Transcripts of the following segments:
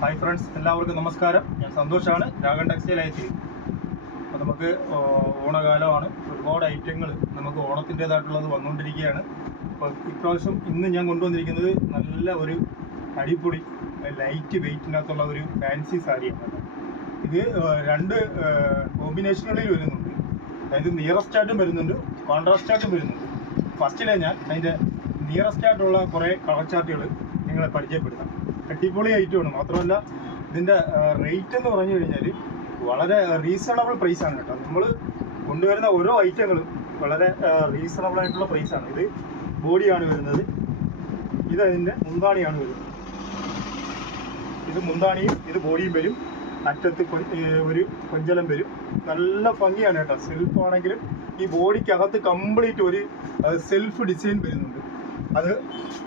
Hi friends, എല്ലാവർക്കും നമസ്കാരം. ഞാൻ സന്തോഷാണ്, രാഗൻ ടെക്സ്റ്റൈൽ ആയിട്ട്. അപ്പോൾ നമുക്ക് ഓണകാലമാണ്. ഒരുപാട് ഐറ്റങ്ങൾ നമുക്ക് ഓണത്തിൻ്റേതായിട്ടുള്ളത് വന്നുകൊണ്ടിരിക്കുകയാണ്. അപ്പോൾ ഇപ്രാവശ്യം ഇന്ന് ഞാൻ കൊണ്ടുവന്നിരിക്കുന്നത് നല്ല ഒരു അടിപൊളി ലൈറ്റ് വെയ്റ്റിനകത്തുള്ള ഒരു ഫാൻസി സാരിയാണ്. ഇത് രണ്ട് കോമ്പിനേഷനുകളിൽ വരുന്നുണ്ട്. അതായത് നിയറസ്റ്റ് ആയിട്ടും വരുന്നുണ്ട്, കോൺട്രാസ്റ്റ് ആയിട്ടും വരുന്നുണ്ട്. ഫസ്റ്റിലെ ഞാൻ അതിൻ്റെ നിയറസ്റ്റ് ആയിട്ടുള്ള കുറേ കളർ ചാർട്ടുകൾ നിങ്ങളെ പരിചയപ്പെടുത്താം. അടിപൊളി ഐറ്റമാണ്. മാത്രമല്ല ഇതിൻ്റെ റേറ്റ് എന്ന് പറഞ്ഞു കഴിഞ്ഞാൽ വളരെ റീസണബിൾ പ്രൈസാണ് കേട്ടോ. നമ്മൾ കൊണ്ടുവരുന്ന ഓരോ ഐറ്റങ്ങളും വളരെ റീസണബിൾ ആയിട്ടുള്ള പ്രൈസാണ്. ഇത് ബോഡിയാണ് വരുന്നത്, ഇത് അതിൻ്റെ മുന്താണിയാണ് വരുന്നത്. ഇത് മുന്താണിയും ഇത് ബോഡിയും വരും. അറ്റത്ത് ഒരു കൊഞ്ചലം വരും. നല്ല ഭംഗിയാണ് കേട്ടോ. സെൽഫ് ആണെങ്കിലും ഈ ബോഡിക്കകത്ത് കംപ്ലീറ്റ് ഒരു സെൽഫ് ഡിസൈൻ വരുന്നുണ്ട്. അത്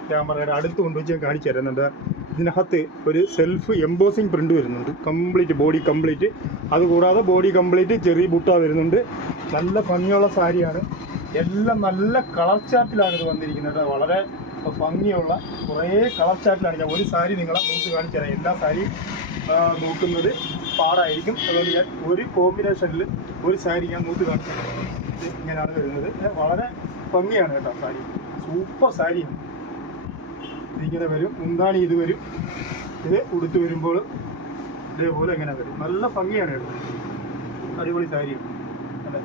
ക്യാമറയുടെ അടുത്ത് കൊണ്ടുവച്ച് ഞാൻ കാണിച്ചു തരുന്നുണ്ട്. ഇതിനകത്ത് ഒരു സെൽഫ് എംബോസിങ് പ്രിൻ്റ് വരുന്നുണ്ട്, കംപ്ലീറ്റ് ബോഡി കംപ്ലീറ്റ്. അതുകൂടാതെ ബോഡി കംപ്ലീറ്റ് ചെറിയ ബുട്ട വരുന്നുണ്ട്. നല്ല ഭംഗിയുള്ള സാരിയാണ്. എല്ലാം നല്ല കളർ ചാർട്ടിലാണ് ഇത് വന്നിരിക്കുന്നത്. വളരെ ഭംഗിയുള്ള കുറേ കളർ ചാർട്ടിലാണ്. ഞാൻ ഒരു സാരി നിങ്ങളെ നോക്കി കാണിച്ചു തരാം. എല്ലാ സാരിയും നോക്കുന്നത് പാടായിരിക്കും. അതുകൊണ്ട് ഞാൻ ഒരു കോമ്പിനേഷനിൽ ഒരു സാരി ഞാൻ നോക്കി കാണിച്ചു തരാം. ഇത് ഇങ്ങനെയാണ് വരുന്നത്. വളരെ ഭംഗിയാണ് കേട്ടോ സാരി. സൂപ്പർ സാരിയാണ്. ഇതിങ്ങനെ വരും, മുന്താണി ഇത് വരും. ഇത് ഉടുത്ത് വരുമ്പോൾ ഇതേപോലെ ഇങ്ങനെ വരും. നല്ല ഭംഗിയാണ് കേട്ടോ. അടിപൊളി സാരിയാണ് അല്ലേ.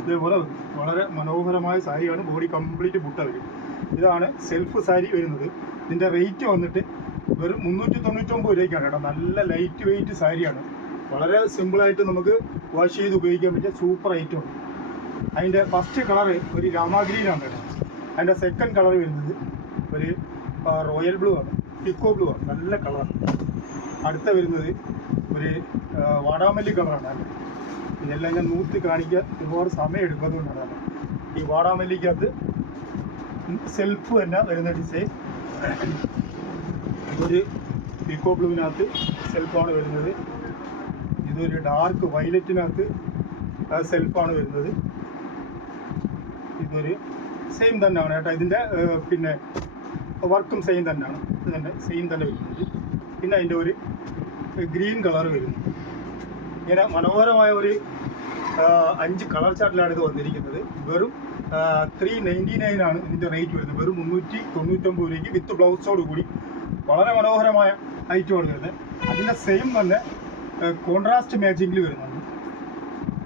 ഇതേപോലെ വളരെ മനോഹരമായ സാരിയാണ്. ബോഡി കംപ്ലീറ്റ് ബുട്ട വരും. ഇതാണ് സെൽഫ് സാരി വരുന്നത്. ഇതിൻ്റെ റേറ്റ് വന്നിട്ട് വെറും 399 രൂപയ്ക്കാണ് കേട്ടോ. നല്ല ലൈറ്റ് വെയിറ്റ് സാരിയാണ്. വളരെ സിമ്പിളായിട്ട് നമുക്ക് വാഷ് ചെയ്ത് ഉപയോഗിക്കാൻ പറ്റിയ സൂപ്പർ ഐറ്റമാണ്. അതിൻ്റെ ഫസ്റ്റ് കളറ് ഒരു രാമാഗ്രീനാണ് കേട്ടോ. അതിൻ്റെ സെക്കൻഡ് കളർ വരുന്നത് ഒരു റോയൽ ബ്ലൂ ആണ്, പിക്കോ ബ്ലൂ ആണ്. നല്ല കളറാണ്. അടുത്ത വരുന്നത് ഒരു വാടാമല്ലി കളറാണ് അല്ലേ. ഇതെല്ലാം ഞാൻ നൂത്തി കാണിക്കാൻ ഒരുപാട് സമയം എടുക്കുന്നതുകൊണ്ടാണ്. ഈ വാടാമല്ലിക്കകത്ത് സെൽഫ് തന്നെ വരുന്ന ഡിസൈൻ. ഇതൊരു പിക്കോ ബ്ലൂവിനകത്ത് സെൽഫാണ് വരുന്നത്. ഇതൊരു ഡാർക്ക് വയലറ്റിനകത്ത് സെൽഫാണ് വരുന്നത്. ഇതൊരു സെയിം തന്നെയാണ് കേട്ടോ. ഇതിൻ്റെ പിന്നെ വർക്കും സെയിം തന്നെയാണ്. ഇത് തന്നെ സെയിം തന്നെ വരുന്നത്. പിന്നെ അതിൻ്റെ ഒരു ഗ്രീൻ കളർ വരുന്നു. ഇങ്ങനെ മനോഹരമായ ഒരു 5 കളർ ചാർട്ടിലാണ് ഇത് വന്നിരിക്കുന്നത്. വെറും 399 ആണ് ഇതിൻ്റെ റേറ്റ് വരുന്നത്. വെറും 399 രൂപയ്ക്ക് വിത്ത് ബ്ലൗസോട് കൂടി വളരെ മനോഹരമായ ഐറ്റമാണ് വരുന്നത്. അതിൻ്റെ സെയിം തന്നെ കോൺട്രാസ്റ്റ് മാച്ചിങ്ങിൽ വരുന്നുണ്ട്.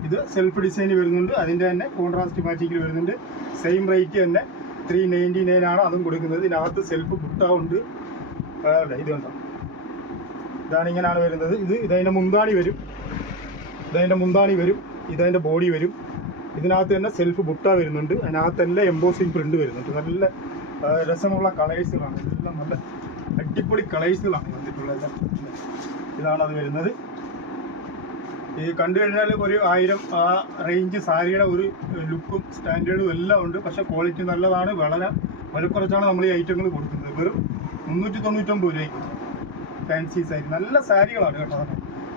ഇത് സെൽഫ് ഡിസൈൻ വരുന്നുണ്ട്, അതിൻ്റെ തന്നെ കോൺട്രാസ്റ്റ് മാച്ചിങ്ങിൽ വരുന്നുണ്ട്. സെയിം റേറ്റ് തന്നെ 399 ആണ് അതും കൊടുക്കുന്നത്. ഇതിനകത്ത് സെൽഫ് ബുട്ട ഉണ്ട്. ഇത് കണ്ടോ, ഇതാണ് ഇങ്ങനെയാണ് വരുന്നത്. ഇതതിൻ്റെ മുന്താണി വരും, ഇതതിൻ്റെ മുന്താണി വരും, ഇതതിൻ്റെ ബോഡി വരും. ഇതിനകത്ത് തന്നെ സെൽഫ് ബുട്ട വരുന്നുണ്ട്. അതിനകത്ത് തന്നെ എംബോസിങ് പ്രിൻ്റ് വരുന്നുണ്ട്. നല്ല രസമുള്ള കളേഴ്സുകളാണ്. ഇതെല്ലാം നല്ല അടിപൊളി കളേഴ്സുകളാണ് വന്നിട്ടുള്ളത്. ഇതാണ് അത് വരുന്നത്. ഈ കണ്ടു കഴിഞ്ഞാൽ ഒരു 1000 ആ റേഞ്ച് സാരിയുടെ ഒരു ലുക്കും സ്റ്റാൻഡേർഡും എല്ലാം ഉണ്ട്. പക്ഷേ ക്വാളിറ്റി നല്ലതാണ്. വളരെ വിലക്കുറച്ചാണ് നമ്മൾ ഈ ഐറ്റങ്ങൾ കൊടുക്കുന്നത്. വെറും 399 രൂപയ്ക്ക് ഫാൻസി സാരി. നല്ല സാരികളാണ് കേട്ടോ.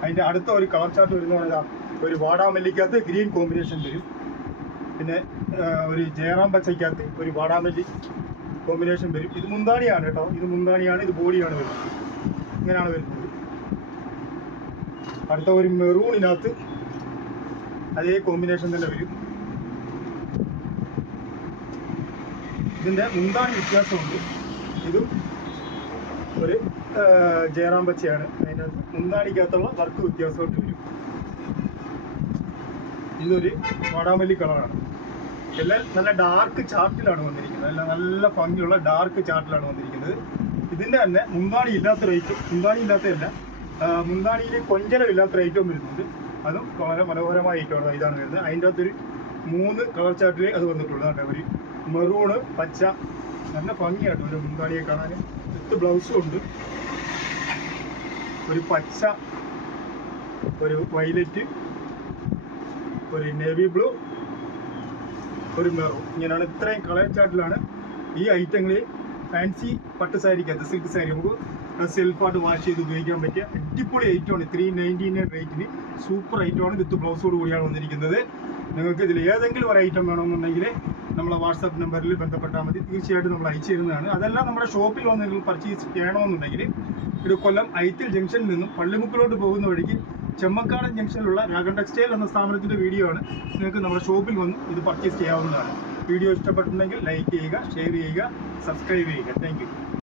അതിൻ്റെ അടുത്ത ഒരു കളർ ചാർട്ട് വരുന്ന ഒരു വാടാമല്ലിക്കകത്ത് ഗ്രീൻ കോമ്പിനേഷൻ വരും. പിന്നെ ഒരു ജയറാം പച്ചയ്ക്കകത്ത് ഒരു വാടാമല്ലി കോമ്പിനേഷൻ വരും. ഇത് മുന്താണിയാണ് കേട്ടോ. ഇത് മുന്താണിയാണ്, ഇത് ബോഡിയാണ് വരുന്നത്. ഇങ്ങനെയാണ് വരുന്നത്. അടുത്ത ഒരു മെറൂണിനകത്ത് അതേ കോമ്പിനേഷൻ തന്നെ വരും. ഇതിൻ്റെ മുന്താണി വ്യത്യാസമുണ്ട്. ഇതും ഒരു ജയറാം പച്ചയാണ്. അതിൻ്റെ മുന്താണിക്കകത്തുള്ള വർക്ക് വ്യത്യാസമായിട്ട് വരും. ഇതൊരു വാടാമല്ലി കളറാണ്. എല്ലാം നല്ല ഡാർക്ക് ചാർട്ടിലാണ് വന്നിരിക്കുന്നത്. എല്ലാം നല്ല ഭംഗിയുള്ള ഡാർക്ക് ചാർട്ടിലാണ് വന്നിരിക്കുന്നത്. ഇതിൻ്റെ തന്നെ മുന്താണി ഇല്ലാത്ത റേറ്റും, മുന്താണി ഇല്ലാത്തതല്ല, മുന്താണിയിൽ കൊഞ്ചലമില്ലാത്ത ഐറ്റവും വരുന്നുണ്ട്. അതും വളരെ മനോഹരമായ ഐറ്റമാണ്. ഇതാണ് വരുന്നത്. അതിൻ്റെ അകത്തൊരു 3 കളർ ചാർട്ടിൽ അത് വന്നിട്ടുള്ളത്. ഒരു മെറൂണ്, പച്ച, നല്ല ഭംഗിയായിട്ട് ഒരു മുന്താണിയെ കാണാൻ. വിത്ത് ബ്ലൗസും ഉണ്ട്. ഒരു പച്ച, ഒരു വയലറ്റ്, ഒരു നേവി ബ്ലൂ, ഒരു മെറൂൺ. ഇങ്ങനെയാണ് ഇത്രയും കളർ ചാർട്ടിലാണ് ഈ ഐറ്റങ്ങൾ. ഫാൻസി പട്ട് സാരിക്കകത്ത് സിൽക്ക് സാരി നമുക്ക് സെൽഫായിട്ട് വാഷ് ചെയ്ത് ഉപയോഗിക്കാൻ പറ്റിയ അടിപൊളി ഐറ്റമാണ്. 399 റേറ്റിന് സൂപ്പർ ഐറ്റമാണ്. വിത്ത് ബ്ലൗസോട് കൂടിയാണ് വന്നിരിക്കുന്നത്. നിങ്ങൾക്ക് ഇതിൽ ഏതെങ്കിലും ഒരു ഐറ്റം വേണമെന്നുണ്ടെങ്കിൽ നമ്മളെ വാട്സാപ്പ് നമ്പറിൽ ബന്ധപ്പെട്ടാൽ മതി. തീർച്ചയായിട്ടും നമ്മൾ അയച്ചു തരുന്നതാണ്. അതെല്ലാം നമ്മുടെ ഷോപ്പിൽ വന്ന് നിങ്ങൾ പർച്ചേസ് ചെയ്യണമെന്നുണ്ടെങ്കിൽ ഒരു കൊല്ലം ഐത്തിൽ ജംഗ്ഷനിൽ നിന്നും പള്ളിമുക്കിലോട്ട് പോകുന്ന വഴിക്ക് ചെമ്മക്കാടൻ ജംഗ്ഷനിലുള്ള രാഗൺ ടെക്സ്റ്റൈൽ എന്ന സ്ഥാപനത്തിൻ്റെ വീഡിയോ ആണ്. നിങ്ങൾക്ക് നമ്മുടെ ഷോപ്പിൽ വന്ന് ഇത് പർച്ചേസ് ചെയ്യാവുന്നതാണ്. വീഡിയോ ഇഷ്ടപ്പെട്ടിട്ടുണ്ടെങ്കിൽ ലൈക്ക് ചെയ്യുക, ഷെയർ ചെയ്യുക, സബ്സ്ക്രൈബ് ചെയ്യുക. Thank you.